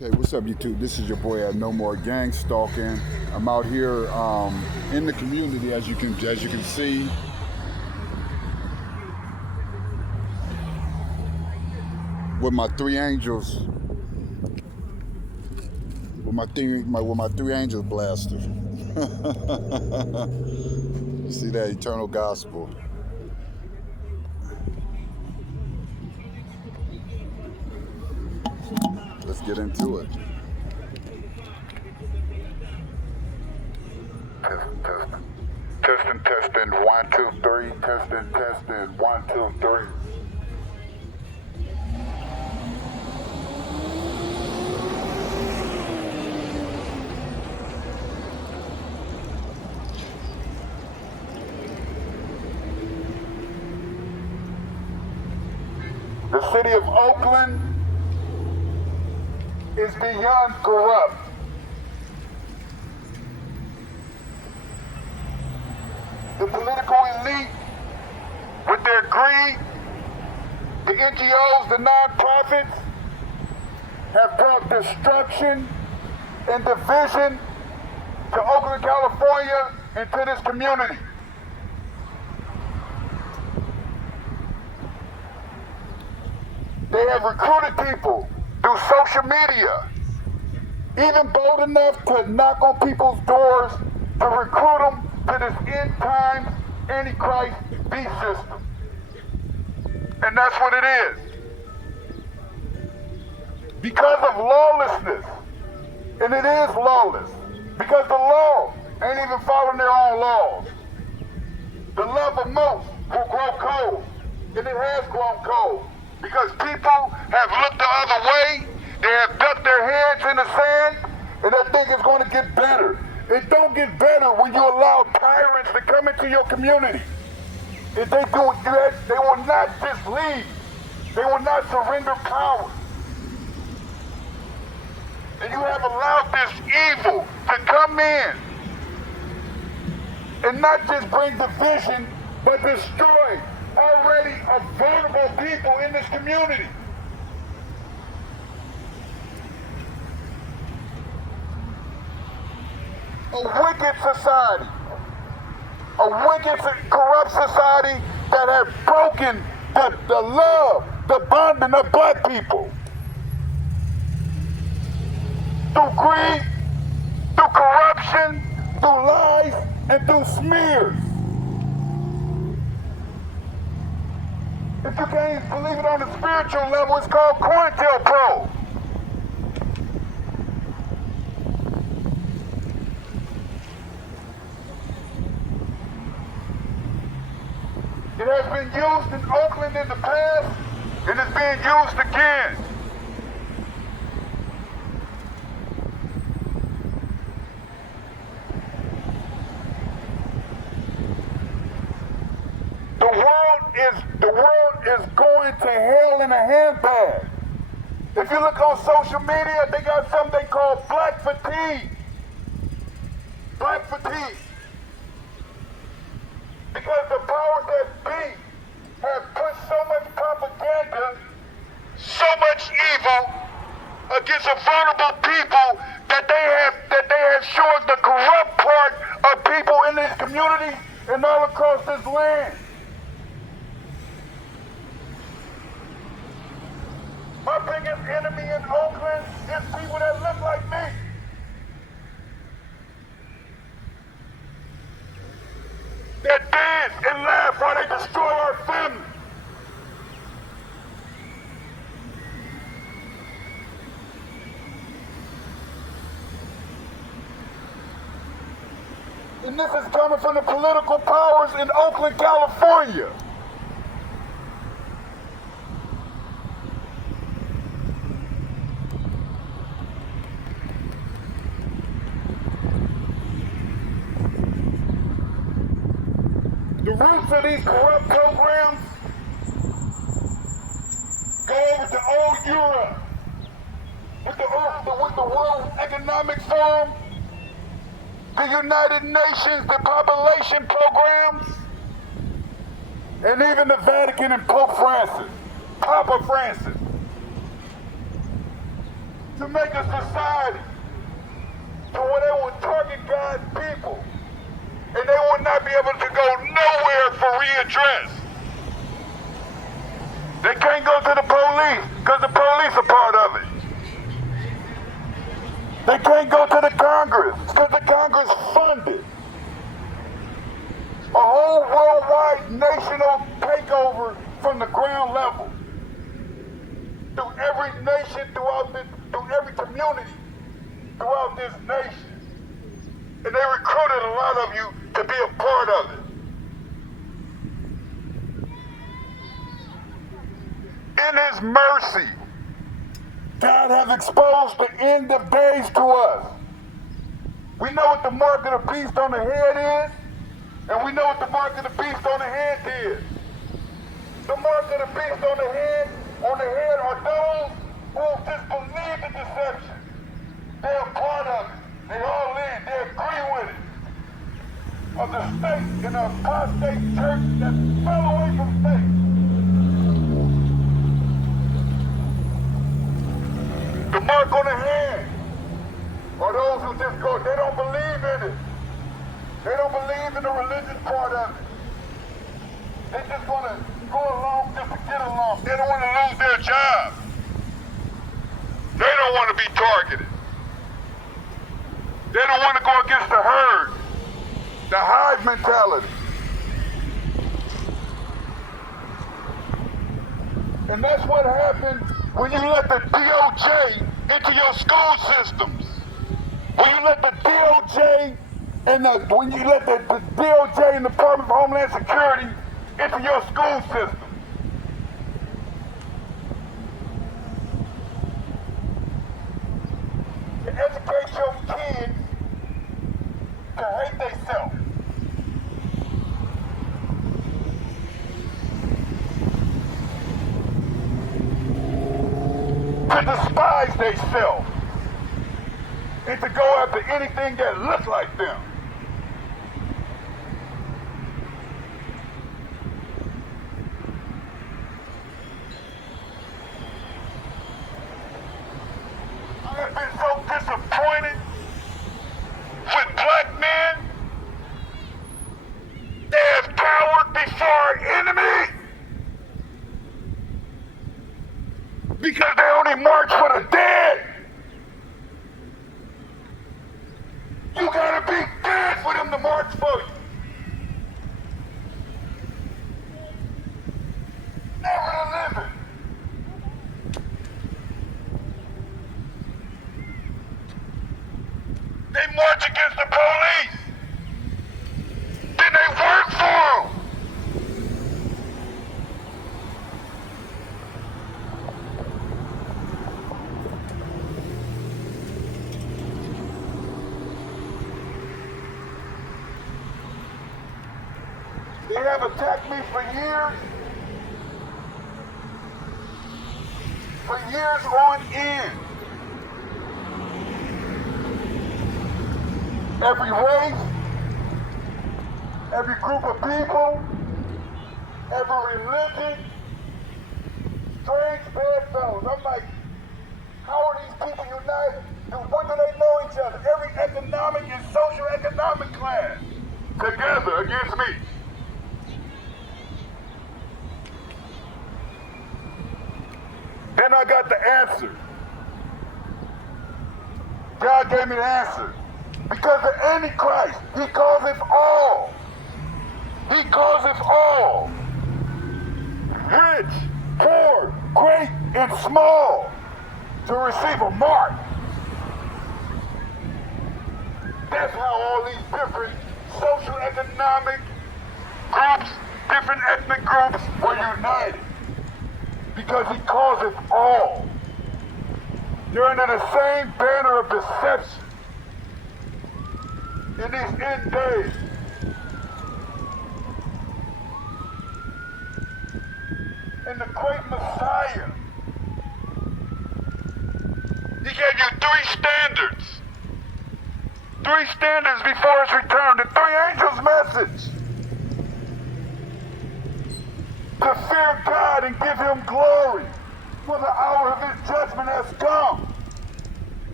Hey, what's up, YouTube? This is your boy at No More Gang Stalking. I'm out here in the community, as you can see, with my three angels, with my three angels blaster. See that eternal gospel. Let's get into it. Testing, testing, 1, 2, 3. Testing, testing, 1, 2, 3. The city of Oakland is beyond corrupt. The political elite, with their greed, the NGOs, the nonprofits, have brought destruction and division to Oakland, California, and to this community. They have recruited people through social media, even bold enough to knock on people's doors to recruit them to this end times Antichrist beast system. And that's what it is. Because of lawlessness, and it is lawless, because the law ain't even following their own laws. The love of most will grow cold, and it has grown cold, because people have looked the other way, they have ducked their heads in the sand, and they think it's going to get better. It don't get better when you allow tyrants to come into your community. If they do that, they will not just leave. They will not surrender power. And you have allowed this evil to come in and not just bring division, but destroy already vulnerable people in this community. A wicked society, a wicked, corrupt society that has broken the love, the bonding of black people. Through greed, through corruption, through lies, and through smears. If you can't believe it on a spiritual level, it's called COINTELPRO. It has been used in Oakland in the past, and it's being used again. The world is going to hell in a handbag. If you look on social media, they got something they call black fatigue. Black fatigue. Because the powers that be have put so much propaganda, so much evil against a vulnerable people that they have shown the corrupt part of people in this community and all across this land. My biggest enemy in Oakland is people that look like me. That dance and laugh while they destroy our family. And this is coming from the political powers in Oakland, California. The roots of these corrupt programs go over to old Europe, with the World Economic Forum, the United Nations, the population programs, and even the Vatican and Pope Francis, Papa Francis. to make a society to where they will target God's people and they will not be able to go nowhere for readdress. They can't go to the police because the police are part of it. They can't go to the Congress because the Congress funded a whole worldwide national takeover from the ground level. Through every nation, through every community throughout this nation. And they recruited a lot of you to be a part of it. In His mercy, God has exposed the end of days to us. We know what the mark of the beast on the head is, and we know what the mark of the beast on the hand is. The mark of the beast on the head are those who just believe the deception. They're a part of it. They all in. They agree with it. Of the state and the apostate church that fell away from faith. The mark on the hand are those who just go, they don't believe in it. They don't believe in the religious part of it. They just want to go along just to get along. They don't want to lose their job. They don't want to be targeted. They don't want to go against the herd, the hive mentality. And that's what happens when you let the DOJ into your school systems. When you let the DOJ and when you let the DOJ and the Department of Homeland Security into your school system. To educate your kids to hate themselves. To despise themselves. And to go after anything that looks like them. I have been so disappointed with black men. They have cowered before our enemy. Because they only march for the dead. You gotta be dead for them to march for you. Never the living. They march against the police. Then they work for them. They have attacked me for years. For years on end. Every race, every group of people, every religion, strange bedfellows. I'm like, how are these people united? When do they know each other? Every economic and socioeconomic class together against me. Then I got the answer. God gave me the answer. Because the Antichrist, he causeth all. He causeth all. Rich, poor, great, and small to receive a mark. That's how all these different socioeconomic groups, different ethnic groups were united. Because he causeth all. They're under the same banner of deception. In these end days. And the great Messiah, he gave you three standards. Three standards before his return. The three angels' message. To fear God and give him glory, for the hour of his judgment has come.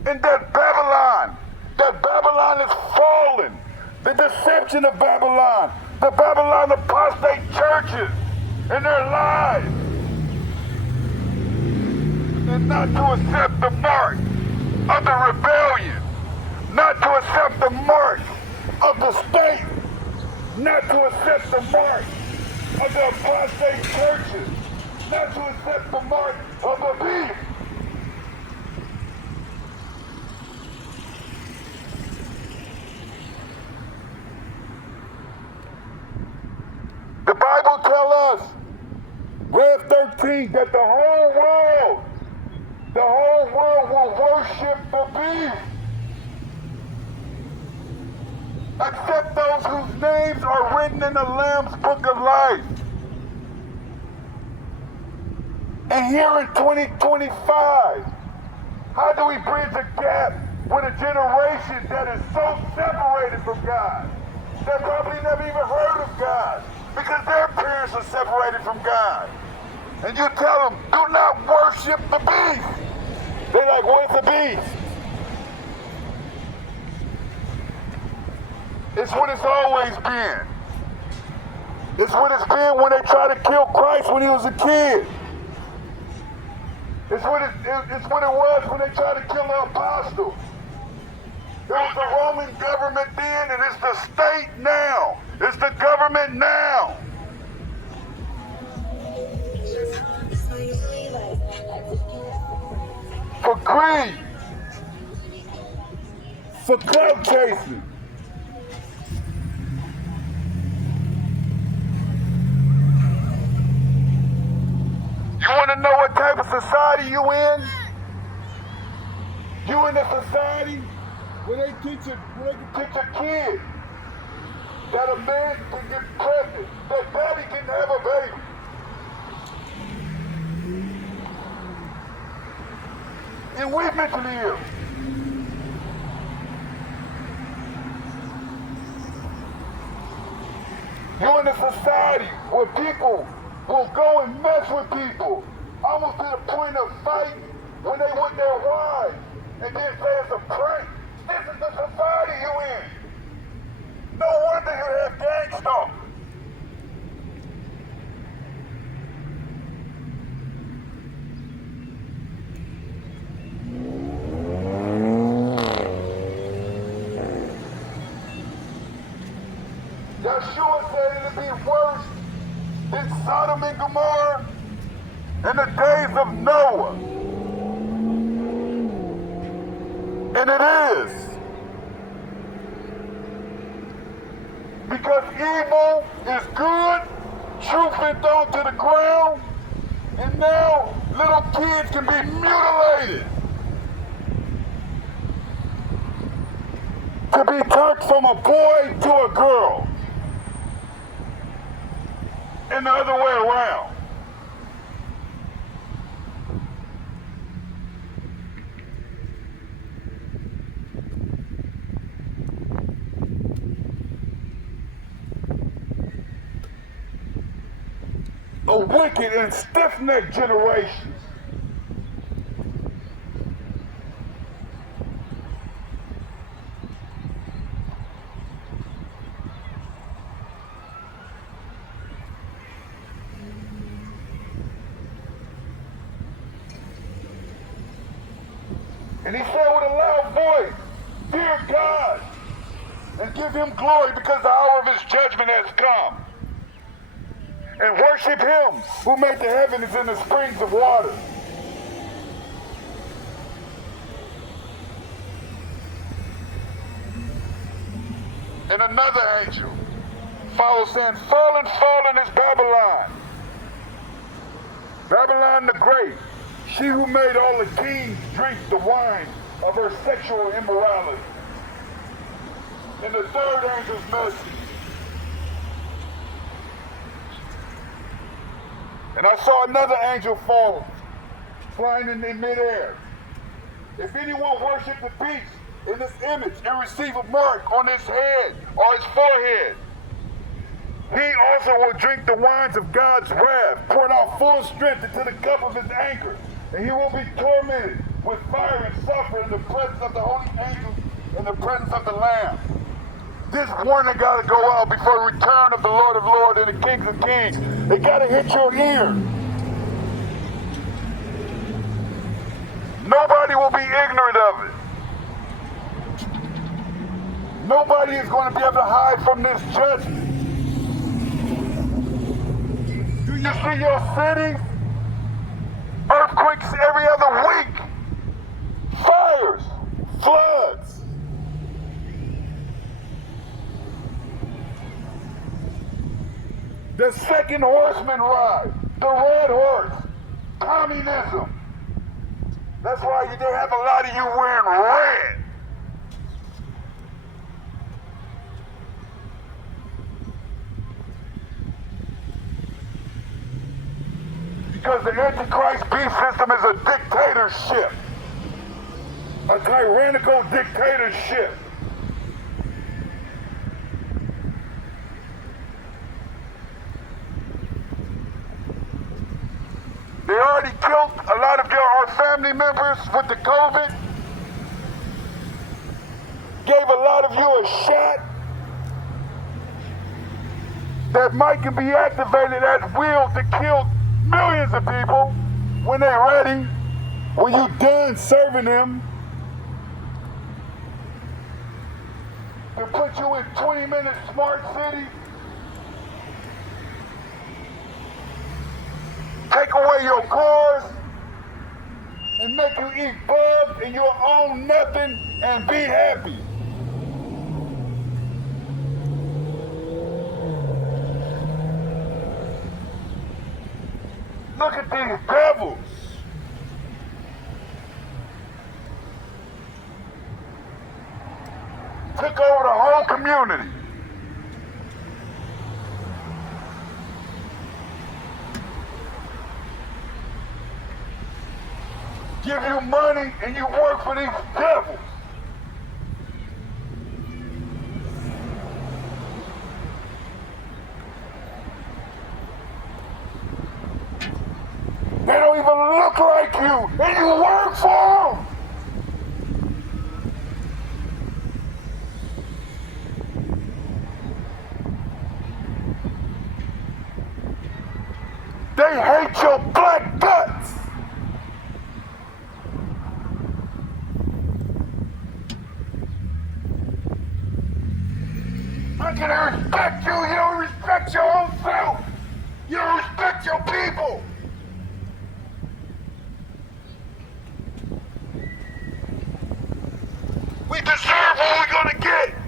And that Babylon is fallen. The deception of Babylon, the Babylon apostate churches and their lies. And not to accept the mark of the rebellion, not to accept the mark of the state, not to accept the mark of the apostate churches, not to accept the mark of the beast. The Bible tells us, Rev 13, that the whole world will worship the beast, except those whose names are written in the Lamb's Book of Life. And here in 2025, how do we bridge a gap with a generation that is so separated from God, that probably never even heard of God, because their parents are separated from God? And you tell them, do not worship the beast. They're like, what's the beast? It's what it's always been. It's what it's been when they tried to kill Christ when he was a kid. It's what it was when they tried to kill the apostles. There was the Roman government then, and it's the state now. It's the government now. For greed. For clout chasing. You want to know what type of society you in? You in a society where they can teach a kid that a man can get pregnant, that daddy can have a baby. And we mentally ill. You're in a society where people will go and mess with people, almost to the point of fighting when they want their wives, and then say it's a prank. This is the society you're in. No wonder you have gang stalkers. Yeshua said it'd be worse than Sodom and Gomorrah in the days of Noah. And it is. Because evil is good, truth is thrown to the ground, and now little kids can be mutilated. To be turned from a boy to a girl. And the other way around. A wicked and stiff-necked generation. And he said with a loud voice, fear God and give him glory because the hour of his judgment has come. And worship him who made the heavens and the springs of water. And another angel follows saying, fallen, fallen is Babylon. Babylon the Great. She who made all the kings drink the wine of her sexual immorality. And the third angel's message. And I saw another angel fall, flying in midair. If anyone worship the beast in this image and receive a mark on his head or his forehead, he also will drink the wines of God's wrath, poured out full strength into the cup of his anger. And he will be tormented with fire and sulfur in the presence of the holy angels and the presence of the Lamb. This warning got to go out before the return of the Lord of Lords and the Kings of Kings. It got to hit your ear. Nobody will be ignorant of it. Nobody is going to be able to hide from this judgment. Do you see your cities? Earthquakes every other week. Fires, floods. The second horseman ride, the red horse, communism. That's why they have a lot of you wearing red. Because the Antichrist beast system is a dictatorship. A tyrannical dictatorship. They already killed a lot of our family members with the COVID. Gave a lot of you a shot that might can be activated at will to kill millions of people when they're ready, when you're done serving them. To put you in 20-minute smart cities. Take away your cars and make you eat bugs and you'll own nothing and be happy. Look at these devils. Took over the whole community. Give you money and you work for these devils. They don't even look like you, and you work for them. They hate your black guts. How can I respect you? You don't respect your own self. You don't respect your people. We deserve what we're gonna get.